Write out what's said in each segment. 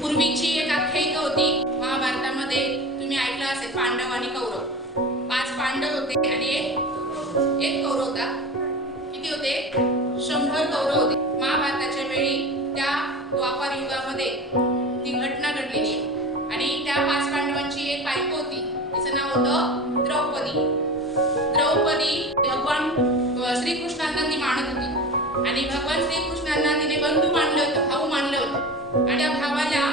पूर्वीची एक आख्यायिका होती महाभारतामध्ये, तुम्ही ऐकलं असेल, पांडव आणि कौरव. 5 पांडव होते आणि एक कौरव होता. किती होते? 100 कौरव होते. महाभारताच्या वेळी त्या द्वापार युगामध्ये ती घटना घडलेली आहे आणि त्या 5 पांडवांची एक बायको होती, तिचं नाव होतं द्रौपदी. द्रौपदी भगवान श्रीकृष्णांना ती मानत होती आणि भगवान श्रीकृष्णांना तिने बंधू मानलं होतं, भाऊ मानलं होतं. आणि त्या भावाला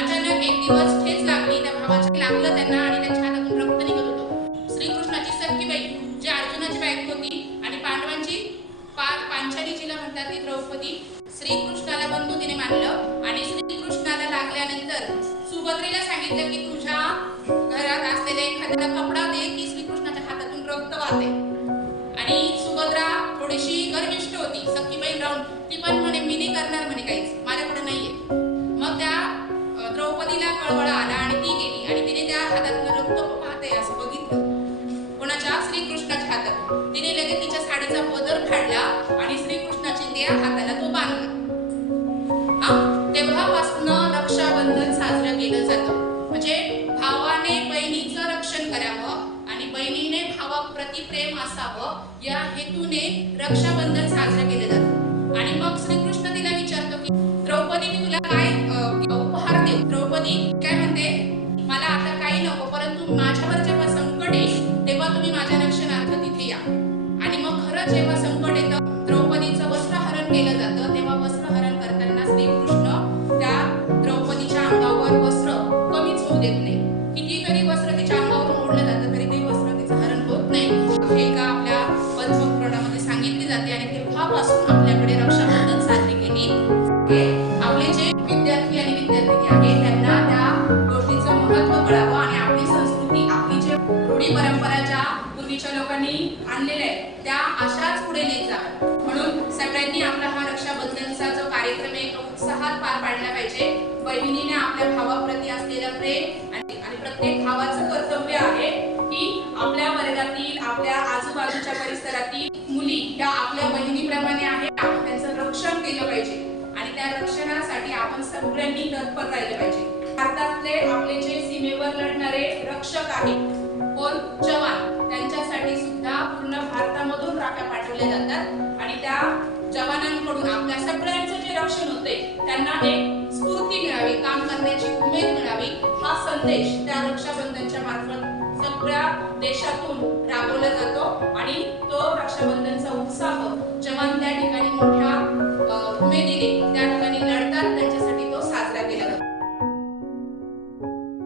अचानक एक दिवस ठेच लागली. त्या भावाच्या लागलं त्यांना आणि त्यांच्या हातातून रक्त निघत होतं. श्रीकृष्णाची सख्खी बहीण जी अर्जुनाची बायको होती आणि पांडवांची पांचाली जिला म्हणतात ती द्रौपदी, श्रीकृष्णाला बंधू तिने मानलं आणि श्रीकृष्णाला लागल्यानंतर सुभद्रेला सांगितलं की तुझ्या घरात असलेला एखादा कपडा दे की श्रीकृष्णाच्या हातातून रक्त वाहते. आणि सुभद्रा थोडीशी गर्विष्ठ होती, सख्खी बहीण राहून ती पण म्हणे मी नाही करणार म्हणे, काहीच माझ्याकडे नाहीये. मग त्या द्रौपदीला कळवळा आला आणि ती गेली आणि तिने त्या हातातून रक्त वाहते असं बघितलं, कोणाच्या? श्रीकृष्णाच्या हातातून. तिने लगेच तिच्या साडीचा पदर काढला आणि श्रीकृष्णाच्या त्या हाताला तो बांधला. तेव्हापासून रक्षाबंधन साजरं केलं जातं. म्हणजे भावाने बहिणीचं रक्षण करावं आणि बहिणीने भावाप्रती प्रेम असावं या हेतूने रक्षाबंधन साजरं केलं जातं. आणि मग श्रीकृष्ण तिला विचारतो की द्रौपदी मी तुला काय उपहार देऊ? द्रौपदी काय म्हणते, मला आता काही नको, परंतु माझ्यावर जेव्हा संकट येईल तेव्हा तुम्ही माझ्या रक्षणार्थ तिथे या. आणि मग खरं जेव्हा संकट येतं द्रौपदीचं वस्त्रहरण केलं जातं. तेव्हा वस्त्रहरण करताना श्रीकृष्ण त्या द्रौपदीच्या अंगावर वस्त्र कमीच होऊ देत नाही. कितीतरी वस्त्र तिच्या अंगावरून ओढलं जातं तरी ते वस्त्र तिचं हरण होत नाही. हे का आपल्या पद्मपुराणामध्ये सांगितली जाते आणि तेव्हापासून आपल्याकडे रक्षाबंधन साजरी केली. आपले जे विद्यार्थी आणि विद्यार्थिनी आहेत त्यांना त्या गोष्टीचं महत्त्व कळावं आणि आपली संस्कृती, आपली जे रूढी परंपरा ज्या पूर्वीच्या लोकांनी आणलेल्या आहेत त्या अशाच पुढे नेत जाव्यात. म्हणून सगळ्यांनी आपला हा रक्षाबंधनचा जो कार्यक्रम आहे तो उत्साहात पार पाडला पाहिजे. बहिणीने आपल्या भावाप्रती असलेलं प्रेम आणि प्रत्येक भावाचं कर्तव्य आहे की आपल्या वर्गातील, आपल्या आजूबाजूच्या परिसरातील मुली त्या आपल्या बहिणीप्रमाणे आहेत. आपण त्यांचं रक्षण केलं पाहिजे आणि त्या रक्षणासाठी आपण सगळ्यांनी तत्पर राहिलं पाहिजे. भारतातले आपले जे सीमेवर लढणारे रक्षक आहेत, कोण? जवान, त्यांच्यासाठी सुद्धा पूर्ण भारतामधून राख्या पाठवल्या जातात आणि त्या जवानांकडून आपल्या सगळ्यांचं जे रक्षण होते त्यांना एक स्फूर्ती मिळावी, काम करण्याची उमेद मिळावी, हा संदेश त्या रक्षाबंधनच्या मार्फत सगळ्या देशातून राबवला जातो आणि तो रक्षाबंधनचा उत्साह जवान त्या ठिकाणी मोठ्या उमेदीने त्या